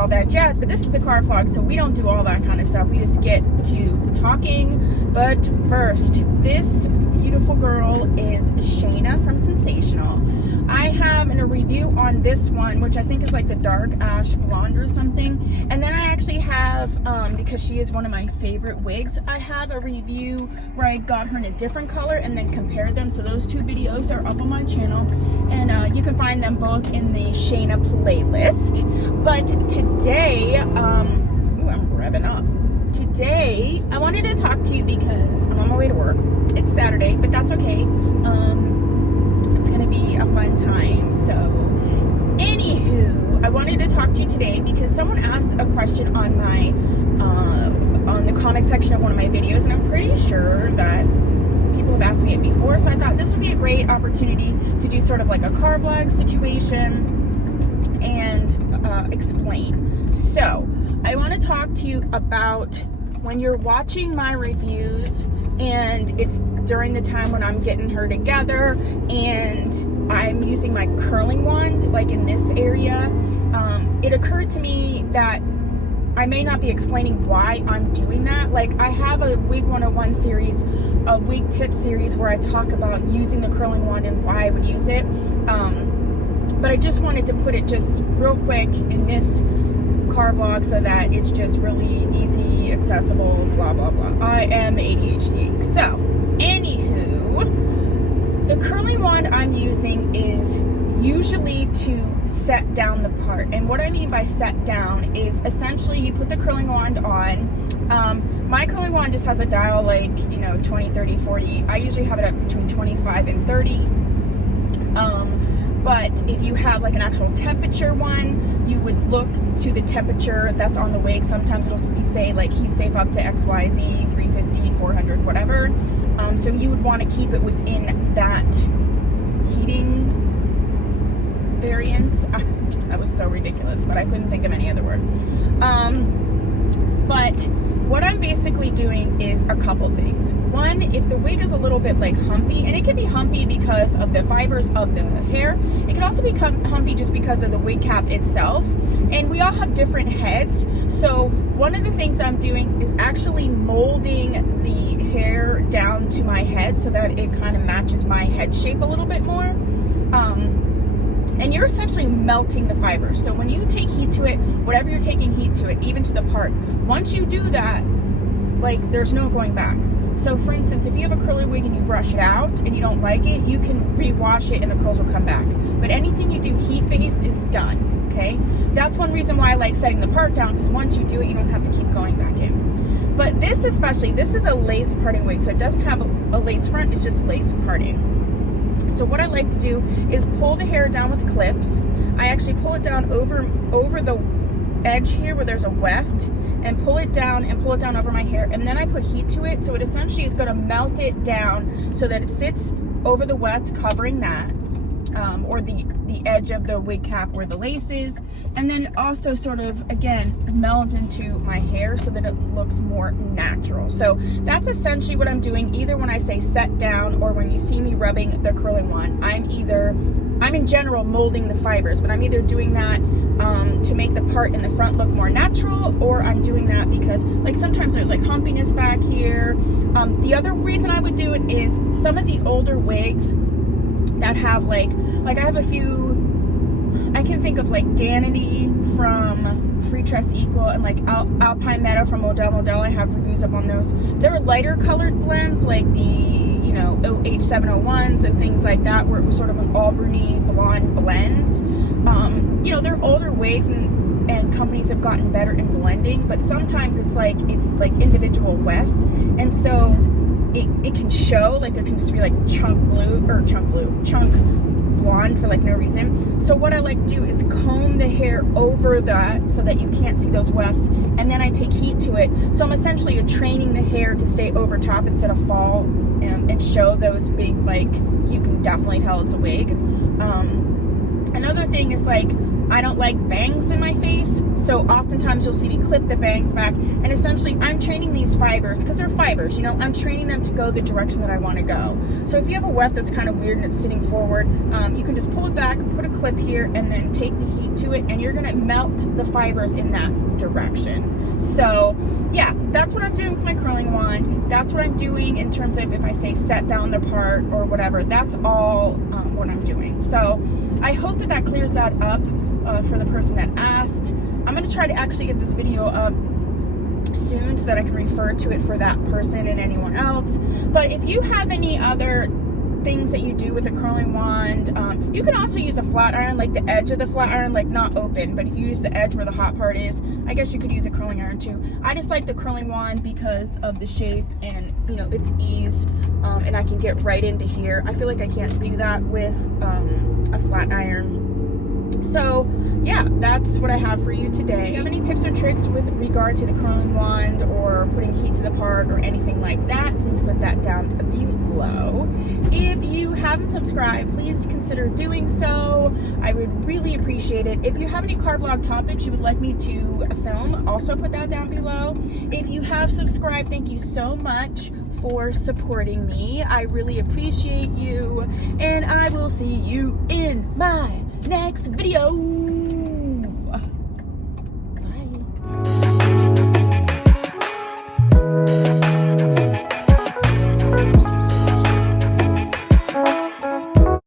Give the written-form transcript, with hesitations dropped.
all that jazz, but this is a car vlog, so we don't do all that kind of stuff. We just get to talking. But first, this beautiful girl is Shayna from Sensational. I have a review on this one, which I think is like the dark ash blonde or something. And then I actually have, because she is one of my favorite wigs, I have a review where I got her in a different color and then compared them. So those two videos are up on my channel, and you can find them both in the Shayna playlist. But today, ooh, I'm revving up. Today, I wanted to talk to you because I'm on my way to work. It's Saturday, but that's okay. It's gonna be a fun time. So, anywho, I wanted to talk to you today because someone asked a question on my on the comment section of one of my videos, and I'm pretty sure that people have asked me it before. So I thought this would be a great opportunity to do sort of like a car vlog situation and explain. So, I want to talk to you about when you're watching my reviews and it's during the time when I'm getting her together and I'm using my curling wand, like in this area, it occurred to me that I may not be explaining why I'm doing that. Like, I have a Wig 101 series, a wig tip series where I talk about using the curling wand and why I would use it. But I just wanted to put it just real quick in this car vlog so that it's just really easy, accessible, blah blah blah. I am ADHD. So, anywho, the curling wand I'm using is usually to set down the part. And what I mean by set down is essentially you put the curling wand on. My curling wand just has a dial, like, 20, 30, 40. I usually have it at between 25 and 30. But if you have like an actual temperature one, you would look to the temperature that's on the wig. Sometimes it'll be say like heat safe up to XYZ, 350, 400, whatever. So you would want to keep it within that heating variance. That was so ridiculous, but I couldn't think of any other word. But what I'm basically doing is a couple things. One, if the wig is a little bit like humpy, and it can be humpy because of the fibers of the hair, it can also become humpy just because of the wig cap itself. And we all have different heads. So one of the things I'm doing is actually molding the hair down to my head so that it kind of matches my head shape a little bit more. And you're essentially melting the fibers. So when you take heat to it, whatever you're taking heat to it, even to the part, once you do that, like, there's no going back. So for instance, if you have a curly wig and you brush it out and you don't like it, you can rewash it and the curls will come back. But anything you do heat-based is done, okay? That's one reason why I like setting the part down, because once you do it, you don't have to keep going back in. But this especially, this is a lace parting wig, so it doesn't have a lace front, it's just lace parting. So what I like to do is pull the hair down with clips. I actually pull it down over the edge here where there's a weft, and pull it down over my hair, and then I put heat to it, so it essentially is going to melt it down so that it sits over the weft, covering that, or the edge of the wig cap where the lace is, and then also sort of, again, meld into my hair so that it looks more natural. So that's essentially what I'm doing, either when I say set down or when you see me rubbing the curling wand. I'm in general molding the fibers, but I'm either doing that to make the part in the front look more natural, or I'm doing that because, like, sometimes there's like humpiness back here. The other reason I would do it is some of the older wigs that have like I have a few, I can think of like Danity from Free Tress Equal and like Alpine Meadow from Model. I have reviews up on those. They're lighter colored blends, like the OH701s and things like that, where it was sort of an Auburny blonde blends. They're older wigs, and companies have gotten better in blending, but sometimes it's like individual wefts, and so it can show, like, there can just be like chunk blonde for like no reason. So what I like to do is comb the hair over that so that you can't see those wefts, and then I take heat to it. So I'm essentially training the hair to stay over top instead of fall and show those big, like, so you can definitely tell it's a wig. Another thing is, like, I don't like bangs in my face, so So oftentimes you'll see me clip the bangs back, and essentially I'm training these fibers, because they're fibers, you know, I'm training them to go the direction that I want to go. So if you have a weft that's kind of weird and it's sitting forward, you can just pull it back, put a clip here, and then take the heat to it, and you're going to melt the fibers in that direction. So yeah, that's what I'm doing with my curling wand. That's what I'm doing in terms of if I say set down the part or whatever. That's all what I'm doing. So I hope that that clears that up for the person that asked. I'm going to try to actually get this video up soon so that I can refer to it for that person and anyone else. But if you have any other things that you do with a curling wand, you can also use a flat iron, like the edge of the flat iron, like not open, but if you use the edge where the hot part is, I guess you could use a curling iron too. I just like the curling wand because of the shape and, you know, its ease, and I can get right into here. I feel like I can't do that with a flat iron. So yeah, that's what I have for you today. If you have any tips or tricks with regard to the curling wand or putting heat to the part or anything like that, please put that down below. If you haven't subscribed, please consider doing so. I would really appreciate it. If you have any car vlog topics you would like me to film, also put that down below. If you have subscribed, thank you so much for supporting me. I really appreciate you, and I will see you in my next video.